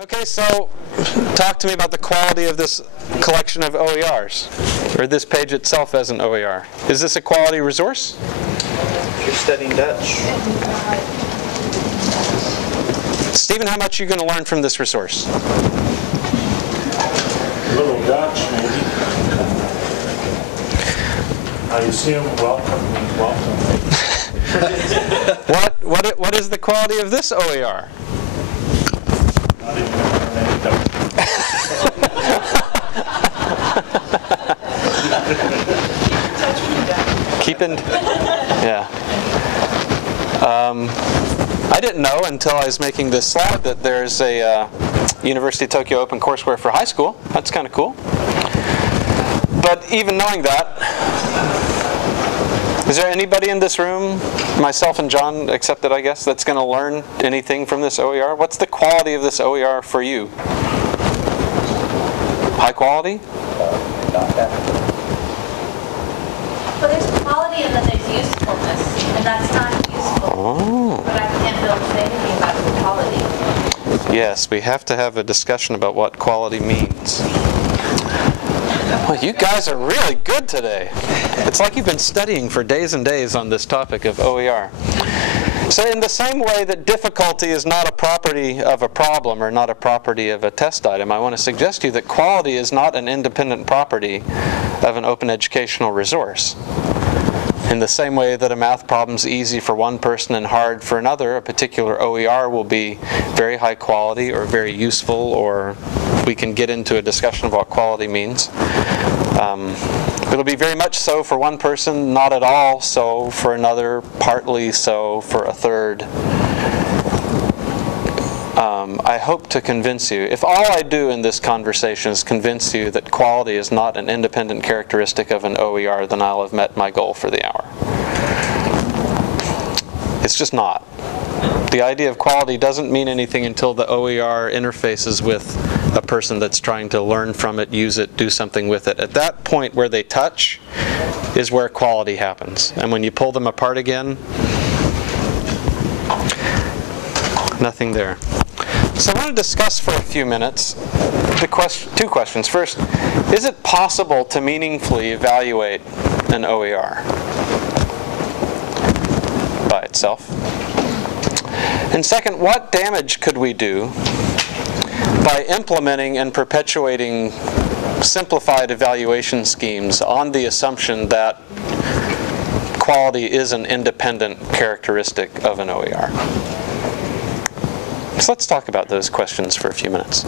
Okay, so talk to me about the quality of this collection of OERs, or this page itself as an OER. Is this a quality resource? If you're studying Dutch. Stephen, how much are you going to learn from this resource? A little Dutch, maybe. I assume welcome means welcome. What is the quality of this OER? Not even learning Dutch. Keeping, yeah. I didn't know until I was making this slide that there's a University of Tokyo open courseware for high school. That's kind of cool. But even knowing that, is there anybody in this room, myself and John accepted, I guess, that's going to learn anything from this OER? What's the quality of this OER for you? High quality? Well, there's quality and then there's usefulness, and that's not useful. Oh. But I can't really say anything about the quality. Yes, we have to have a discussion about what quality means. Well, you guys are really good today. It's like you've been studying for days and days on this topic of OER. So in the same way that difficulty is not a property of a problem or not a property of a test item, I want to suggest to you that quality is not an independent property of an open educational resource. In the same way that a math problem is easy for one person and hard for another, a particular OER will be very high quality or very useful, or we can get into a discussion of what quality means. It'll be very much so for one person, not at all so for another, partly so for a third. I hope to convince you, if all I do in this conversation is convince you that quality is not an independent characteristic of an OER, then I'll have met my goal for the hour. It's just not. The idea of quality doesn't mean anything until the OER interfaces with a person that's trying to learn from it, use it, do something with it. At that point where they touch is where quality happens. And when you pull them apart again, nothing there. So I want to discuss for a few minutes two questions. First, is it possible to meaningfully evaluate an OER by itself? And second, what damage could we do by implementing and perpetuating simplified evaluation schemes on the assumption that quality is an independent characteristic of an OER? So let's talk about those questions for a few minutes.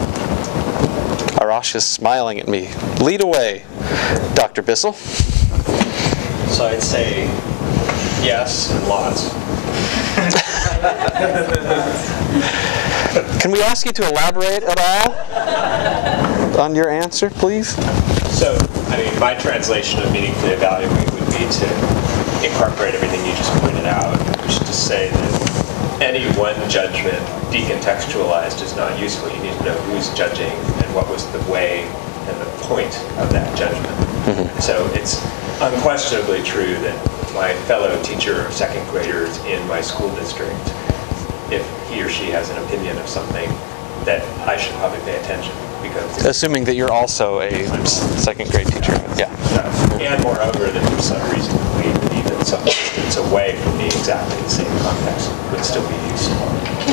Arash is smiling at me. Lead away, Dr. Bissell. So I'd say yes and lots. Can we ask you to elaborate at all on your answer, please? So, I mean, my translation of meaningfully evaluate would be to incorporate everything you just pointed out, which is to say that any one judgment decontextualized is not useful. You need to know who's judging and what was the way and the point of that judgment. Mm-hmm. So it's unquestionably true that my fellow teacher of second graders in my school district, if he or she has an opinion of something, that I should probably pay attention, because assuming that you're also a second grade teacher. Yeah. And moreover, that for some reason we believe in some distance away from the exactly the same context would still be useful.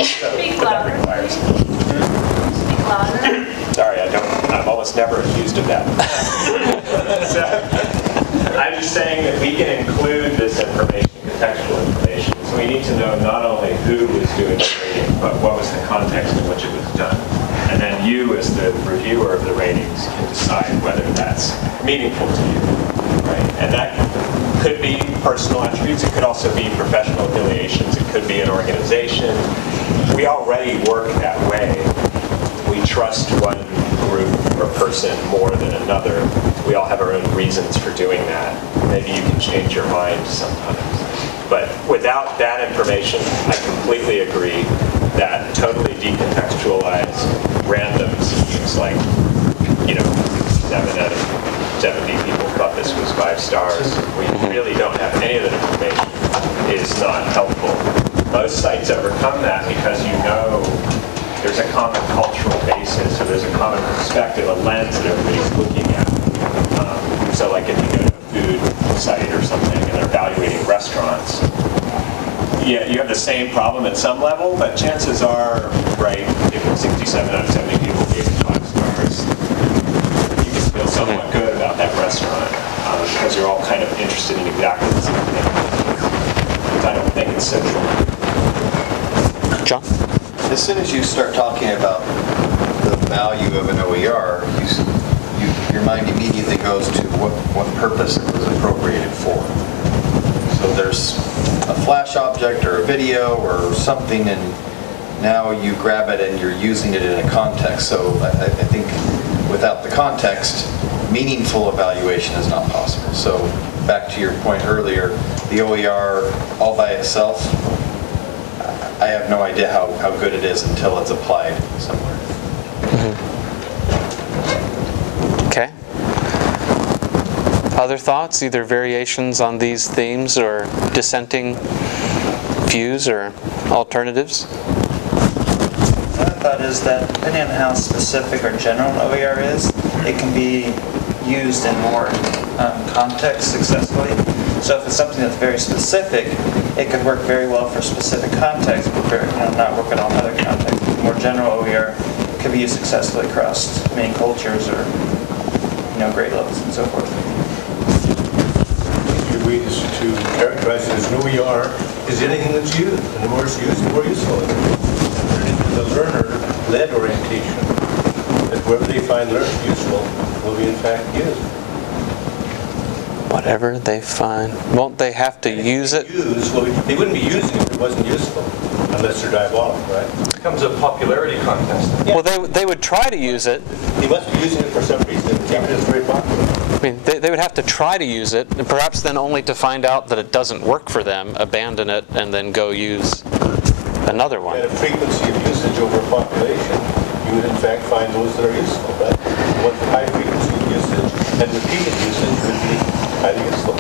So, but that requires. Speak louder. Sorry, I'm almost never accused of that. So, I'm just saying that we can include this information, contextual information. So we need to know not only who was doing the rating, but what was the context in which it was done. And then you, as the reviewer of the ratings, can decide whether that's meaningful to you, right? And that could be personal attributes. It could also be professional affiliations. It could be an organization. We already work that way. We trust one group or person more than another. We all have our own reasons for doing that. Maybe you can change your mind sometimes. But without that information, I completely agree that totally decontextualized random schemes like, 7 out of 70 people thought this was 5 stars. We really don't have any of that information. It is not helpful. Most sites overcome that because there's a common cultural basis there's a common perspective, a lens that everybody's looking at. So like if you go to a food site or something and they're evaluating restaurants, yeah, you have the same problem at some level, but chances are, right, if 67 out of 70 people gave it 5 stars, you can feel somewhat good about that restaurant because you're all kind of interested in exactly the same thing. Because I don't think it's central. John? As soon as you start talking about the value of an OER, your mind immediately goes to what purpose it was appropriated for. So there's a flash object or a video or something, and now you grab it and you're using it in a context. So I think without the context, meaningful evaluation is not possible. So back to your point earlier, the OER all by itself, I have no idea how good it is until it's applied somewhere. Okay. Other thoughts, either variations on these themes or dissenting views or alternatives? My thought is that depending on how specific or general an OER is, it can be used in more context successfully. So if it's something that's very specific, it could work very well for specific context, but not work in all other contexts. The more general OER could be used successfully across many cultures or grade levels and so forth. Your way is to characterize it as an OER is anything that's used, and the more it's used, the more useful it is. The learner-led orientation, that whoever they find useful will be in fact used. Whatever they find. Won't they have to use it? Well, they wouldn't be using it if it wasn't useful, unless they're diabolical, right? It becomes a popularity contest. Yeah. Well, they would try to use it. They must be using it for some reason. It's very popular. I mean, they would have to try to use it, and perhaps then only to find out that it doesn't work for them, abandon it, and then go use another one. At a frequency of usage over population, you would in fact find those that are useful, right? What the high frequency of usage and repeated usage would be highly useful.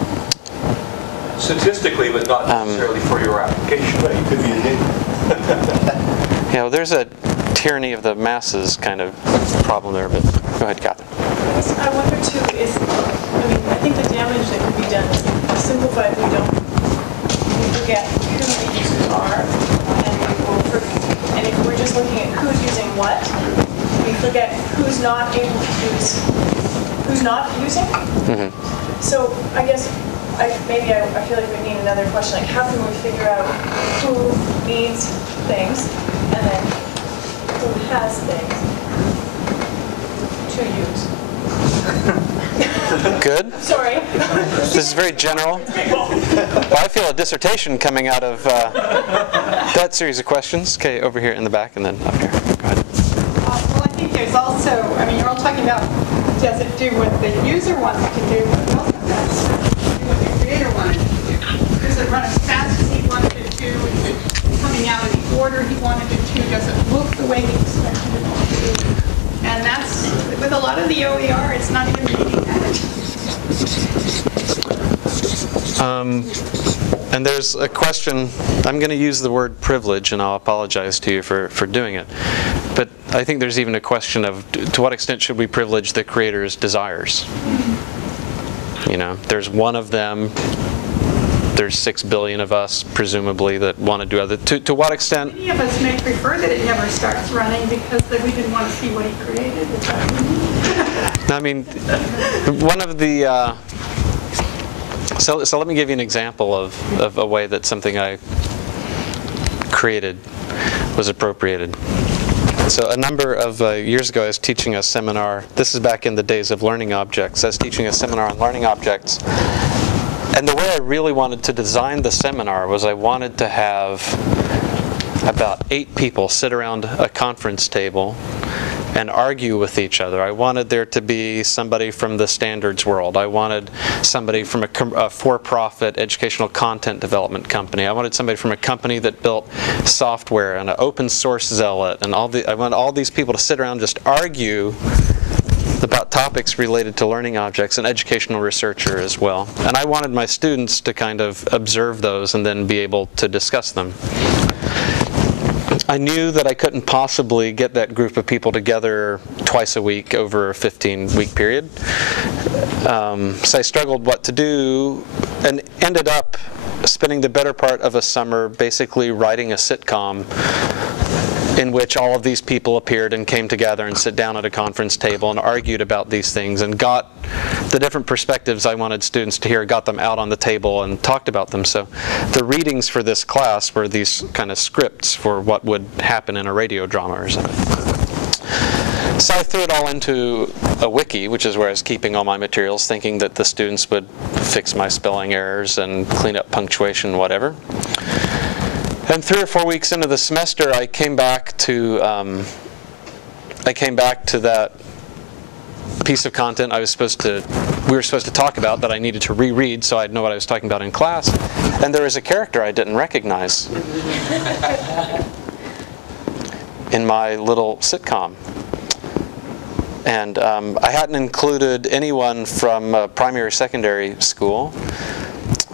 Statistically, but not necessarily for your application. Right, it could be a hit. There's a tyranny of the masses kind of problem there, but go ahead, Catherine. I wonder too I think the damage that could be done is simplified. We forget who the users are, and if we're just looking at who's using what, we forget who's not able to use, who's not using. Mm-hmm. So I guess I feel like we need another question, like how can we figure out who needs things and then who has things to use? Good. Sorry. This is very general. Well, I feel a dissertation coming out of that series of questions. Okay, over here in the back and then up here. Go ahead. Well, I think there's also, you're all talking about does it do what the user wants it to do, but it also has to do what the creator wanted it to do. Does it run as fast as he wanted it to? Is it coming out in the order he wanted it to? Does it look the way he expected it to? And that's, with a lot of the OER, it's not even reading that. And there's a question, I'm going to use the word privilege, and I'll apologize to you for doing it. But I think there's even a question of, to what extent should we privilege the creator's desires? There's one of them. There's 6 billion of us, presumably, that want to do other. To what extent? Many of us may prefer that it never starts running because then we didn't want to see what he created. Is that what you mean? One of the. So let me give you an example of a way that something I created was appropriated. So a number of years ago, I was teaching a seminar. This is back in the days of learning objects. I was teaching a seminar on learning objects. And the way I really wanted to design the seminar was I wanted to have about 8 people sit around a conference table and argue with each other. I wanted there to be somebody from the standards world. I wanted somebody from a for-profit educational content development company. I wanted somebody from a company that built software and an open source zealot. And I wanted all these people to sit around and just argue about topics related to learning objects, and educational researcher as well. And I wanted my students to kind of observe those and then be able to discuss them. I knew that I couldn't possibly get that group of people together twice a week over a 15-week period. So I struggled what to do and ended up spending the better part of a summer basically writing a sitcom in which all of these people appeared and came together and sit down at a conference table and argued about these things and got the different perspectives I wanted students to hear, got them out on the table and talked about them. So the readings for this class were these kind of scripts for what would happen in a radio drama or something. So I threw it all into a wiki, which is where I was keeping all my materials, thinking that the students would fix my spelling errors and clean up punctuation, whatever. And 3 or 4 weeks into the semester, I came back to that piece of content we were supposed to talk about that I needed to reread so I'd know what I was talking about in class. And there was a character I didn't recognize in my little sitcom. And I hadn't included anyone from primary, secondary school.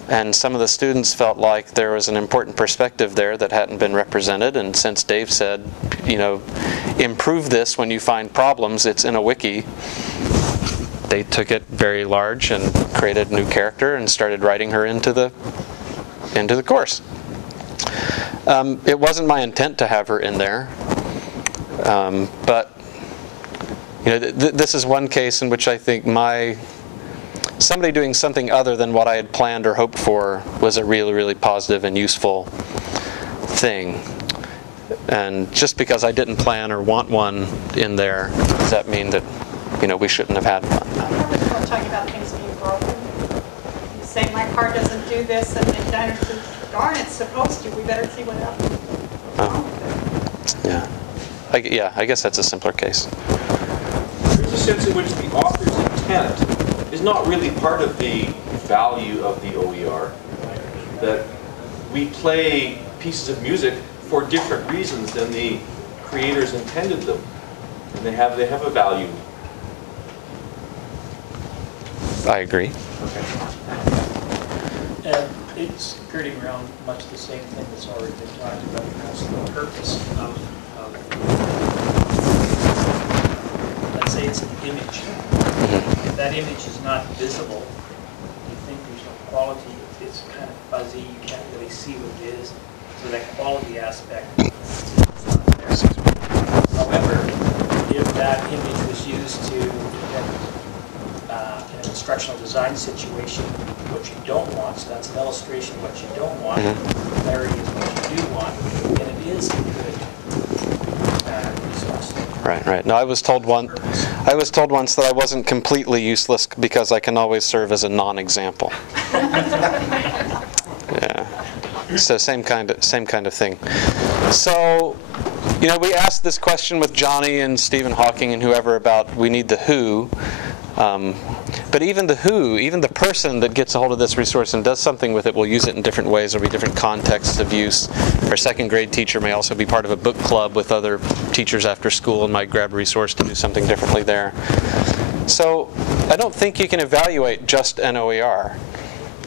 And some of the students felt like there was an important perspective there that hadn't been represented. And since Dave said, you know, improve this when you find problems, it's in a wiki, they took it very large and created a new character and started writing her into the course. It wasn't my intent to have her in there, but you know, this is one case in which I think somebody doing something other than what I had planned or hoped for was a really, really positive and useful thing. And just because I didn't plan or want one in there, does that mean that, you know, we shouldn't have had one? We're talking about things being broken. You say my car doesn't do this, and then Dinah says, darn, it's supposed to. We better see what happens. Oh. Yeah. I guess that's a simpler case. There's a sense in which the author's intent is not really part of the value of the OER. That we play pieces of music for different reasons than the creators intended them, and they have a value. I agree. And it's skirting around much the same thing that's already been talked about. That's the purpose of let's say it's an image. If that image is not visible, you think there's no quality, it's kind of fuzzy, you can't really see what it is. So that quality aspect is not there. However, if that image was used to get in an instructional design situation what you don't want, so that's an illustration of what you don't want, clarity is what you do want, and it is a good resource. Right. No, I was told once that I wasn't completely useless because I can always serve as a non-example. Yeah. So same kind of thing. So, you know, we asked this question with Johnny and Stephen Hawking and whoever about we need the who. But even the person that gets a hold of this resource and does something with it will use it in different ways. There'll be different contexts of use. Our second grade teacher may also be part of a book club with other teachers after school and might grab a resource to do something differently there. So I don't think you can evaluate just an OER.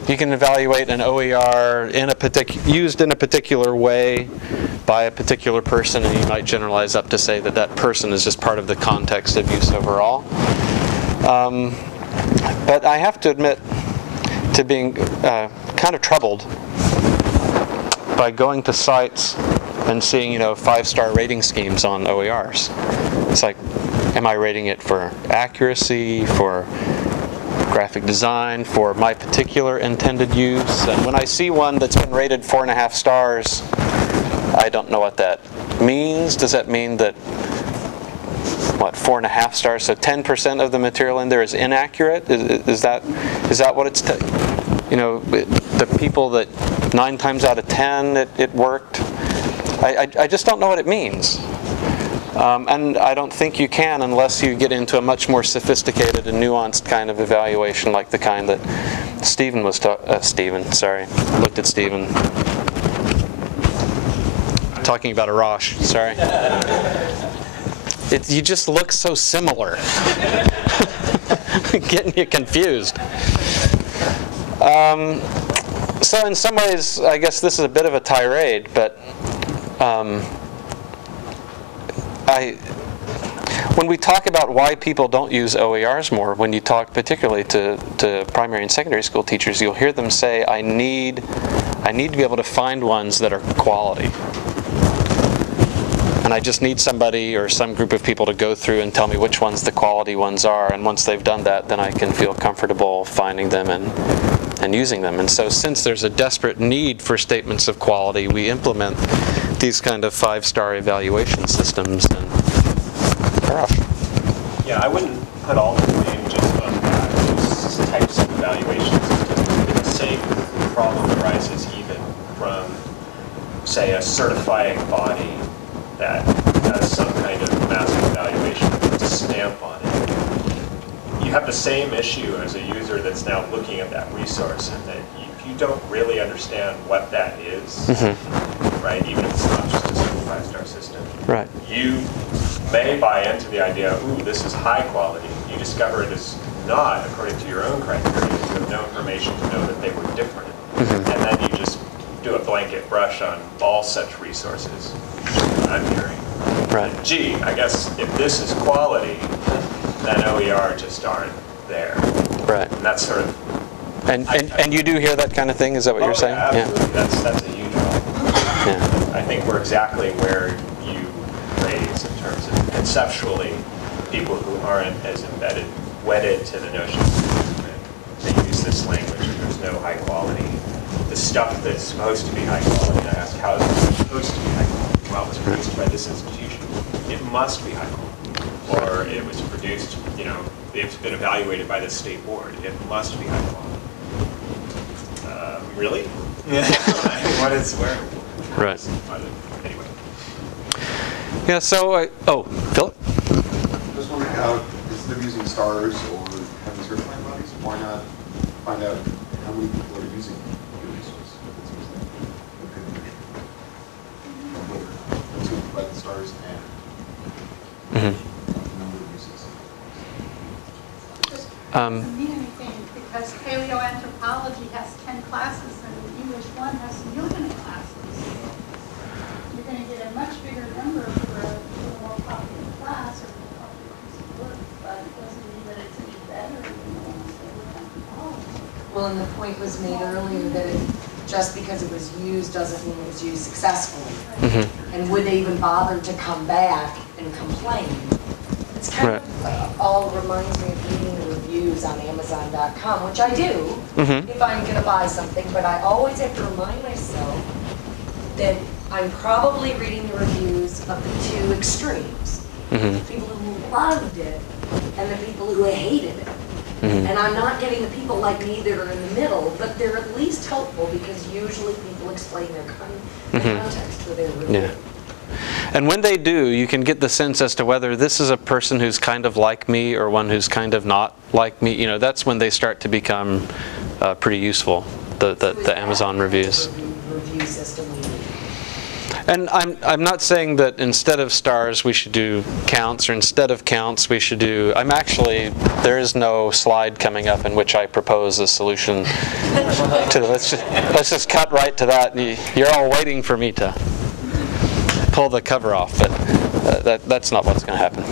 You can evaluate an OER used in a particular way by a particular person, and you might generalize up to say that that person is just part of the context of use overall. But I have to admit to being kind of troubled by going to sites and seeing, you know, 5-star rating schemes on OERs. It's like, am I rating it for accuracy, for graphic design, for my particular intended use? And when I see one that's been rated 4.5 stars, I don't know what that means. Does that mean that, 4.5 stars? So 10% of the material in there is inaccurate? Is that what it's? You know, the people that 9 times out of 10 it worked. I just don't know what it means. And I don't think you can unless you get into a much more sophisticated and nuanced kind of evaluation, like the kind that Stephen was looked at Stephen. Talking about Arash, sorry. You just look so similar. Getting you confused. So in some ways, I guess this is a bit of a tirade, but when we talk about why people don't use OERs more, when you talk particularly to primary and secondary school teachers, you'll hear them say, I need to be able to find ones that are quality. And I just need somebody or some group of people to go through and tell me which ones the quality ones are. And once they've done that, then I can feel comfortable finding them and using them. And so since there's a desperate need for statements of quality, we implement these kind of 5-star evaluation systems. And yeah, I wouldn't put all the blame just on those types of evaluation systems. The same problem arises even from, say, a certifying body that does some kind of massive evaluation and puts a stamp on it. You have the same issue as a user that's now looking at that resource, and that if you don't really understand what that is, right, even if it's not just a simple 5-star system, right, you may buy into the idea, ooh, this is high quality. You discover it is not according to your own criteria. You have no information to know that they were different. And then you just do a blanket brush on all such resources. I'm hearing. Right. Gee, I guess if this is quality, then OER just aren't there. Right. And that's sort of. And you do hear that kind of thing? Is that what you're saying? Yeah, absolutely. That's a huge problem. Yeah. I think we're exactly where you raise in terms of conceptually people who aren't as wedded to the notion of improvement. They use this language and there's no high quality. The stuff that's supposed to be high quality, I ask, how is it supposed to be high quality? Well, it was produced by this institution. It must be high quality. Or it was produced, it's been evaluated by the state board. It must be high quality. Really? What is where? Right. Anyway. Yeah, so, Philip? I was wondering how, instead of using stars or having certified bodies, why not find out how many people are using your resource? Whether by the stars and the number of uses. It doesn't mean anything because paleoanthropology has 10 classes and English 1 has a million of classes. You're going to get a much bigger number for a more popular class or a more popular piece of work, but it doesn't mean that it's any better than the ones that were anthropology. Well, and the point was made earlier that just because it was used doesn't mean it was used successfully. And would they even bother to come back and complain? It's kind of all reminds me of reading the reviews on Amazon.com, which I do if I'm going to buy something, but I always have to remind myself that I'm probably reading the reviews of the two extremes. The people who loved it and the people who hated it. And I'm not getting the people like me that are in the middle, but they're at least helpful because usually people explain their context for their review. Yeah. And when they do, you can get the sense as to whether this is a person who's kind of like me or one who's kind of not like me. That's when they start to become pretty useful, the Amazon reviews. Review system. And I'm not saying that instead of stars we should do counts, or instead of counts we should do. There is no slide coming up in which I propose a solution to let's just cut right to that. You're all waiting for me to pull the cover off, but that's not what's going to happen.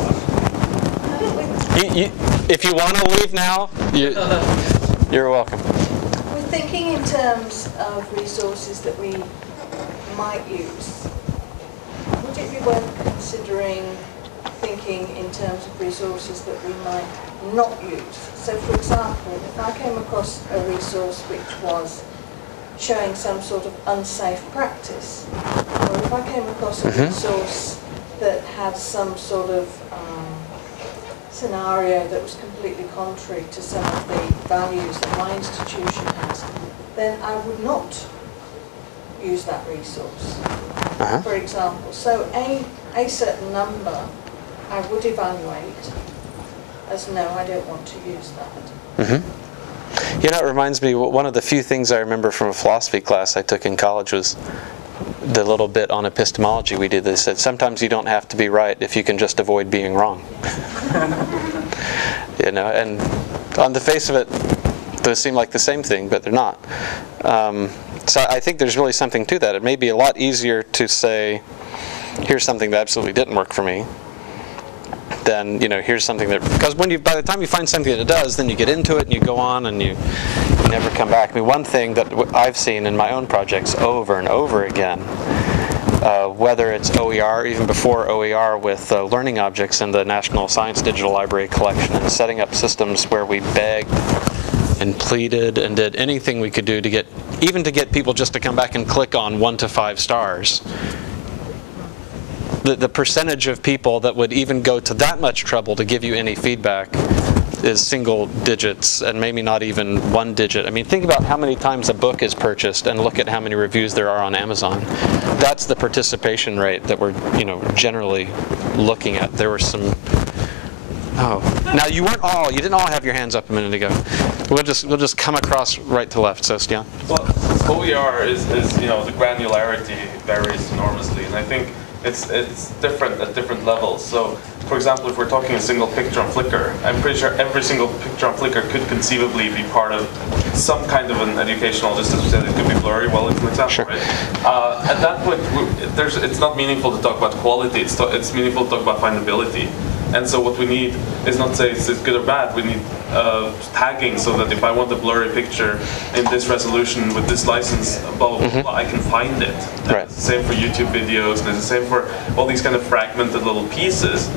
If you want to leave now, you're welcome. We're thinking in terms of resources that we might use. Would it be worth considering thinking in terms of resources that we might not use? So for example, if I came across a resource which was showing some sort of unsafe practice, or if I came across a resource that had some sort of scenario that was completely contrary to some of the values that my institution has, then I would not use that resource, for example. So a certain number I would evaluate as no, I don't want to use that. It reminds me, one of the few things I remember from a philosophy class I took in college was the little bit on epistemology we did. They said, sometimes you don't have to be right if you can just avoid being wrong. And on the face of it, those seem like the same thing, but they're not. So I think there's really something to that. It may be a lot easier to say, here's something that absolutely didn't work for me, then here's something that, because by the time you find something that it does, then you get into it and you go on and you never come back. I mean, one thing that I've seen in my own projects over and over again, whether it's OER, even before OER with learning objects in the National Science Digital Library collection, and setting up systems where we begged and pleaded and did anything we could do to get people just to come back and click on 1 to 5 stars. The percentage of people that would even go to that much trouble to give you any feedback is single digits, and maybe not even 1 digit. I mean, think about how many times a book is purchased and look at how many reviews there are on Amazon. That's the participation rate that we're generally looking at. There were some. Oh, now you didn't all have your hands up a minute ago. We'll just come across right to left. So, Stian. Well, OER is the granularity varies enormously, and I think it's different at different levels. So, for example, if we're talking a single picture on Flickr, I'm pretty sure every single picture on Flickr could conceivably be part of some kind of an educational, just as we said, it could be blurry, well, it's an example, sure. Right? At that point, it's not meaningful to talk about quality, it's meaningful to talk about findability. And so what we need is not say it's good or bad, we need tagging so that if I want a blurry picture in this resolution with this license, blah, blah, blah, I can find it. Right. It's the same for YouTube videos, and it's the same for all these kind of fragmented little pieces.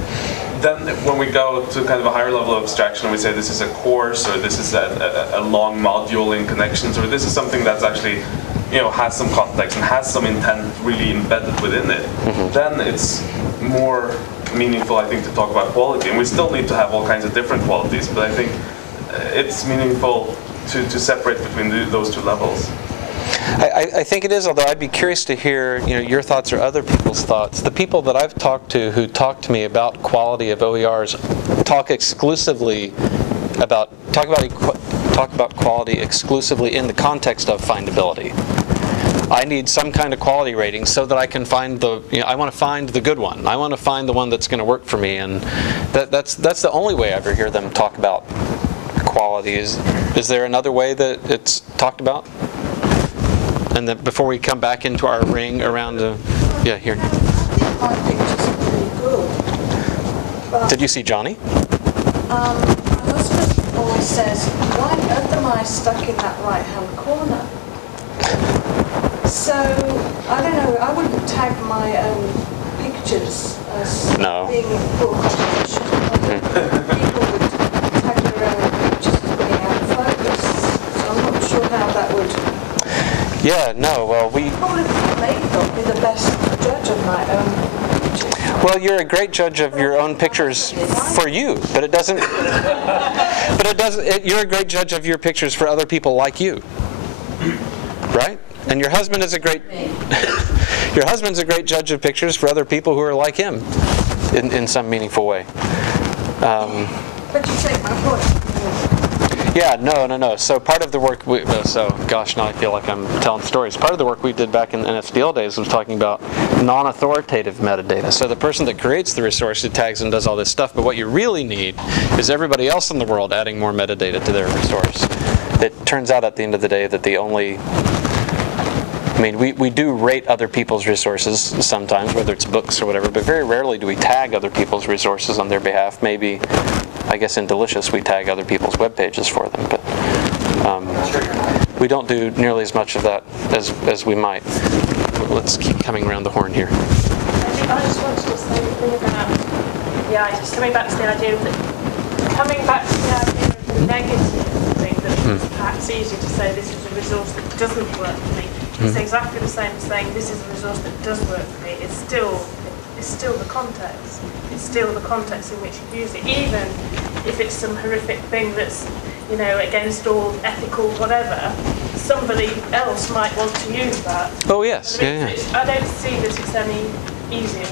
Then when we go to kind of a higher level of abstraction and we say this is a course, or this is a long module in connections, or this is something that's actually has some context and has some intent really embedded within it, then it's more meaningful, I think, to talk about quality. And we still need to have all kinds of different qualities, but I think it's meaningful to separate between those two levels. I think it is, although I'd be curious to hear your thoughts or other people's thoughts. The people that I've talked to who talk to me about quality of OERs talk about quality exclusively in the context of findability. I need some kind of quality rating so that I can find I want to find the good one. I want to find the one that's going to work for me, and that's the only way I ever hear them talk about quality. Is there another way that it's talked about? And then before we come back into our ring around here. My pictures are pretty good. Did you see Johnny? My husband always says, why on earth am I stuck in that right-hand corner? So, I don't know, I wouldn't tag my own pictures as being poor composition. People would tag their own pictures as being out of focus. So I'm not sure how that would... Yeah, no, well, we... Probably may not be the best judge of my own pictures. Well, you're a great judge of your own pictures for you, but it doesn't... You're a great judge of your pictures for other people like you. Right? And your husband is a great husband's a great judge of pictures for other people who are like him in some meaningful way. But you take my point. Yeah, no. So part of the work gosh, now I feel like I'm telling stories. Part of the work we did back in NSDL days was talking about non-authoritative metadata. So the person that creates the resource, who tags and does all this stuff, but what you really need is everybody else in the world adding more metadata to their resource. It turns out at the end of the day that we do rate other people's resources sometimes, whether it's books or whatever, but very rarely do we tag other people's resources on their behalf. Maybe, I guess in Delicious, we tag other people's web pages for them, but we don't do nearly as much of that as we might. But let's keep coming around the horn here. I just wanted to say a thing about, just coming back to the idea of the negative thing, that it's perhaps easy to say this is a resource that doesn't work for me. It's exactly the same as saying this is a resource that does work for me. It's still the context. It's still the context in which you use it, even if it's some horrific thing that's against all ethical whatever. Somebody else might want to use that. Oh yes, I don't see that it's any easier to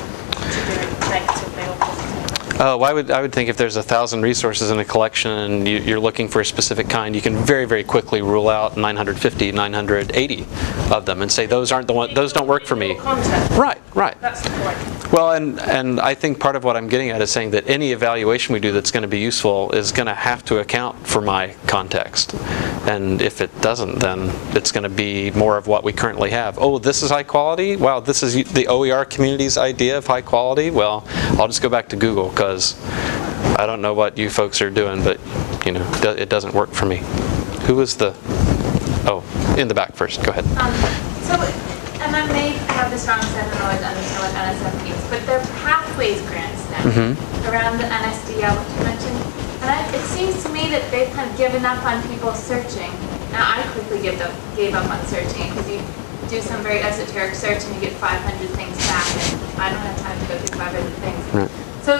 do it negatively or positively. Oh, I would think if there's 1,000 resources in a collection and you're looking for a specific kind, you can very, very quickly rule out 950, 980 of them and say those aren't the ones, those don't work for me. Right. That's the point. Well, and I think part of what I'm getting at is saying that any evaluation we do that's going to be useful is going to have to account for my context. And if it doesn't, then it's going to be more of what we currently have. Oh, this is high quality? Wow, this is the OER community's idea of high quality? Well, I'll just go back to Google, because I don't know what you folks are doing, but you know, it doesn't work for me. Who was the, oh, in the back first, go ahead. So, and I may have this wrong, so I don't always understand what NSF means, but they're pathways grants now around the NSDL, which you mentioned. And it seems to me that they've kind of given up on people searching. Now, I quickly gave up on searching, because you do some very esoteric search and you get 500 things back, and I don't have time to go through 500 things. Right. So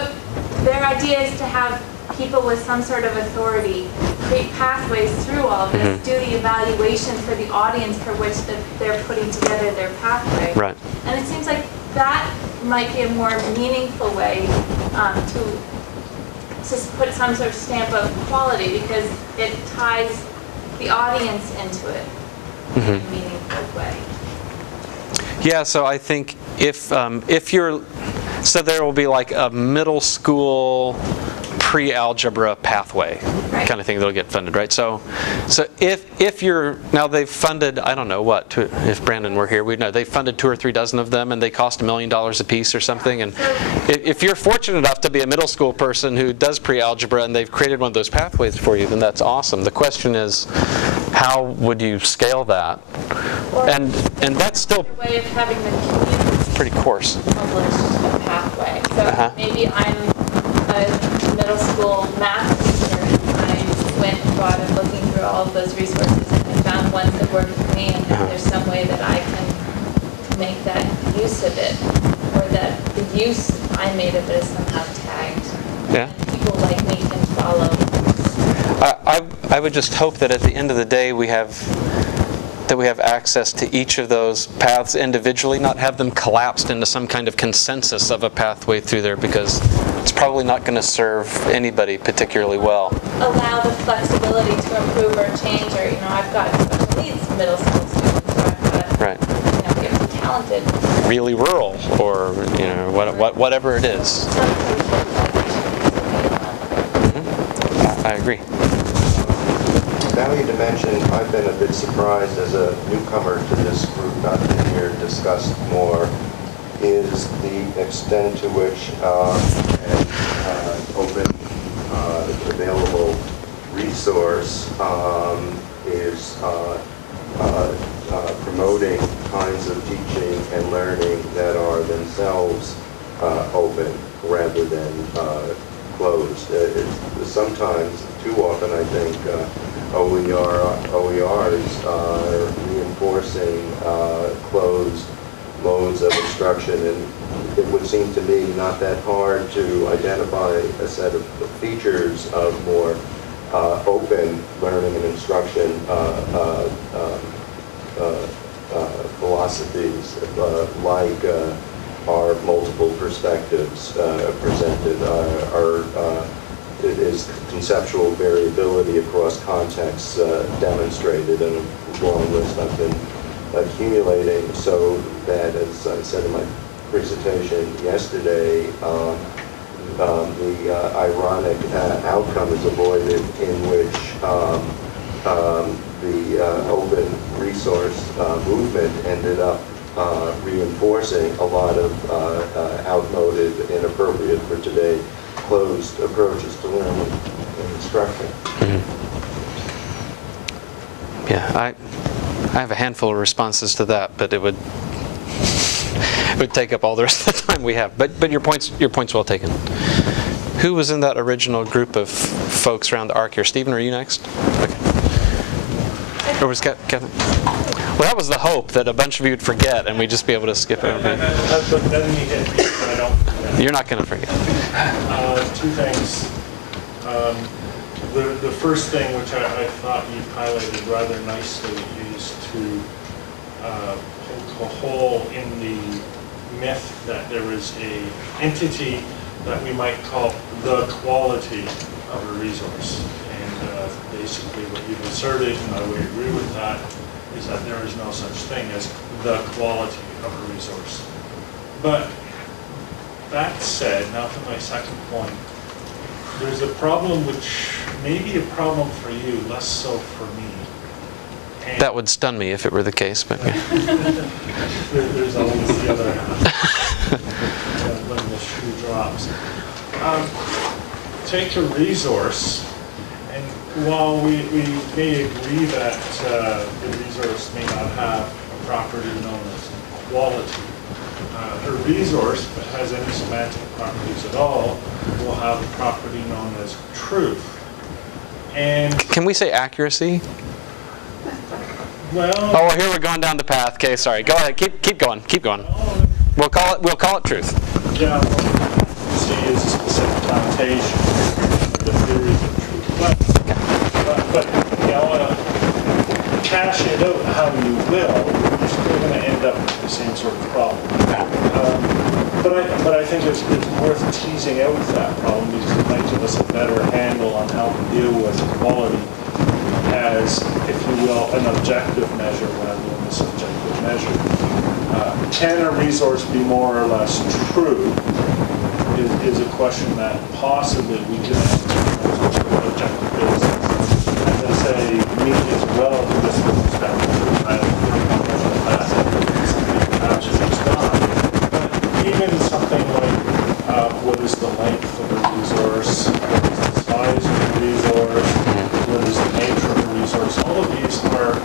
their idea is to have people with some sort of authority create pathways through all of this, do the evaluation for the audience for which they're putting together their pathway. Right. And it seems like that might be a more meaningful way to put some sort of stamp of quality, because it ties the audience into it in a meaningful way. Yeah, so I think if you're, so there will be like a middle school pre-algebra pathway kind of thing that'll get funded, right? So if you're, now they've funded, I don't know what, if Brandon were here, we'd know, they've funded 2 or 3 dozen of them, and they cost $1 million a piece or something. And if you're fortunate enough to be a middle school person who does pre-algebra and they've created one of those pathways for you, then that's awesome. The question is, how would you scale that? And that's still a way of having the community pretty coarse. Publish a pathway. So maybe I'm a middle school math teacher, and I went and bought and looking through all of those resources, and I found ones that work for me, and if there's some way that I can make that use of it, or that the use I made of it is somehow tagged, and people like me can follow. I would just hope that at the end of the day we have access to each of those paths individually, not have them collapsed into some kind of consensus of a pathway through there, because it's probably not going to serve anybody particularly well. Allow the flexibility to improve or change, or, you know, I've got special needs middle school students, or I've got, you know, gifted, talented. Really rural, or, you know, whatever it is. I agree. Value dimension, I've been a bit surprised as a newcomer to this group, not to hear discussed more, is the extent to which an open, available resource is promoting kinds of teaching and learning that are themselves open rather than closed. Sometimes, too often, I think, OERs are reinforcing closed modes of instruction, and it would seem to me not that hard to identify a set of features of more open learning and instruction philosophies, like our multiple perspectives presented, is conceptual variability across contexts demonstrated, and a long list I've been accumulating, so that, as I said in my presentation yesterday, the ironic outcome is avoided, in which the open resource movement ended up reinforcing a lot of outmoded, inappropriate for today, closed approaches to learning and instruction. Yeah, I have a handful of responses to that, but it would take up all the rest of the time we have. But your point's well taken. Who was in that original group of folks around the arc here? Stephen, are you next? Okay. Or was Kevin? Well, that was the hope, that a bunch of you would forget and we'd just be able to skip over. You're not going to forget. Two things. The first thing, which I thought you highlighted rather nicely, is to poke a hole in the myth that there is an entity that we might call the quality of a resource. And basically what you've asserted, and I would agree with that, is that there is no such thing as the quality of a resource. But that said, now to my second point, there's a problem which may be a problem for you, less so for me. And that would stun me if it were the case, but there's always the other half. When the shoe drops. Take a resource, and while we may agree that the resource may not have a property known as quality, a resource, if it has any semantic properties at all, will have a property known as truth. And can we say accuracy? Well, oh, here we're going down the path. Okay, sorry. Go ahead. Keep going. Keep going. We'll call it truth. Yeah, accuracy is a specific connotation. The theories of truth, but you know, cash it out how you will, you're still going to end up with the same sort of problem. But I think it's worth teasing out that problem because it might give us a better handle on how to deal with quality as, if you will, an objective measure rather than a subjective measure. Can a resource be more or less true is a question that possibly we can answer on an objective basis. As I say, me as well to this perspective, I even something like what is the length of a resource, what is the size of a resource, what is the nature of a resource, all of these are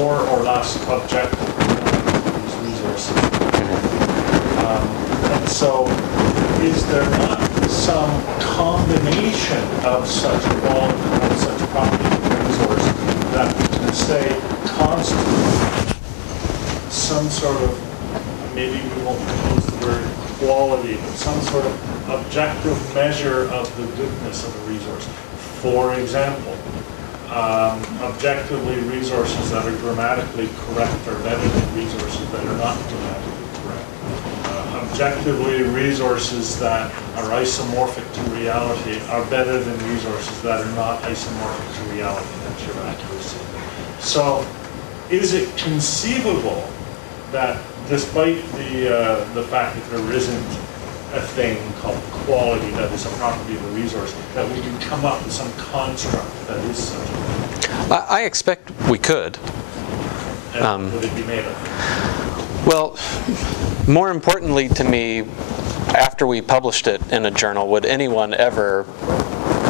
more or less objective these resources. And so is there not some combination of such quality, of such properties of a resource that we can say constitute some sort of, maybe we won't use the word quality, but some sort of objective measure of the goodness of a resource. For example, objectively resources that are grammatically correct are better than resources that are not grammatically correct. Objectively resources that are isomorphic to reality are better than resources that are not isomorphic to reality. That's your accuracy. So is it conceivable that despite the fact that there isn't a thing called quality that is a property of a resource, that we can come up with some construct that is such a thing? I expect we could. And would it be made of? Well, more importantly to me, after we published it in a journal, would anyone ever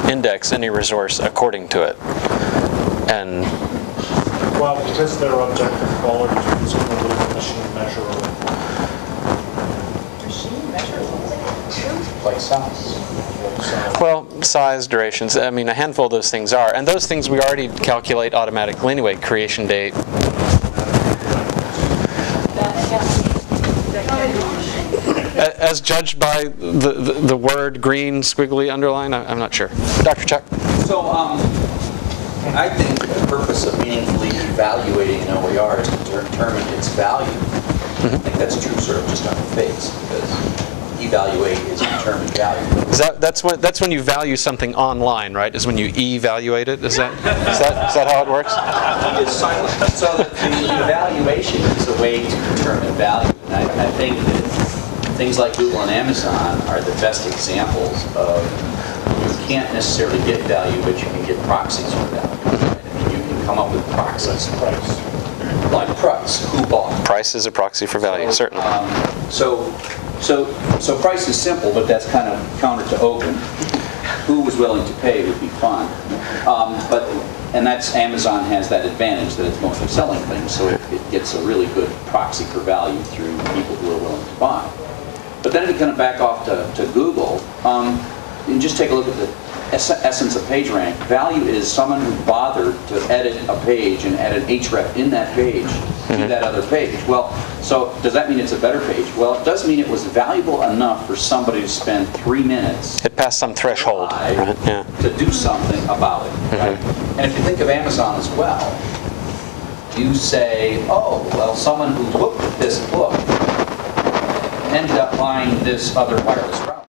index any resource according to it? And well, because they're objective qualities, presumably the machine measurable. Machine measurable? Like size. well, size, durations, I mean, a handful of those things are. And those things we already calculate automatically anyway, creation date. As judged by the word green squiggly underline, I'm not sure. Dr. Chuck? So I think the purpose of meaningfully evaluating an OER is to determine its value. I think that's true sort of just on the face, because evaluate is determine value. Is that's when you value something online, right? Is when you evaluate it? Is that how it works? It is silent. So that the evaluation is a way to determine value. And I think that things like Google and Amazon are the best examples of you can't necessarily get value, but you can get proxies for value. Right? I mean, you can come up with proxies. Price. Like price, who bought? Price is a proxy for value, certainly. So price is simple, but that's kind of counter to open. Who was willing to pay would be fun. And that's Amazon has that advantage that it's mostly selling things, so it gets a really good proxy for value through people who are willing to buy. But then if you kind of back off to Google, and just take a look at the essence of PageRank. Value is someone who bothered to edit a page and add an href in that page to that other page. Well, so does that mean it's a better page? Well, it does mean it was valuable enough for somebody to spend 3 minutes. It passed some threshold, right? Yeah. To do something about it. Right? And if you think of Amazon as well, you say, oh, well, someone who looked at this book ended up buying this other wireless router.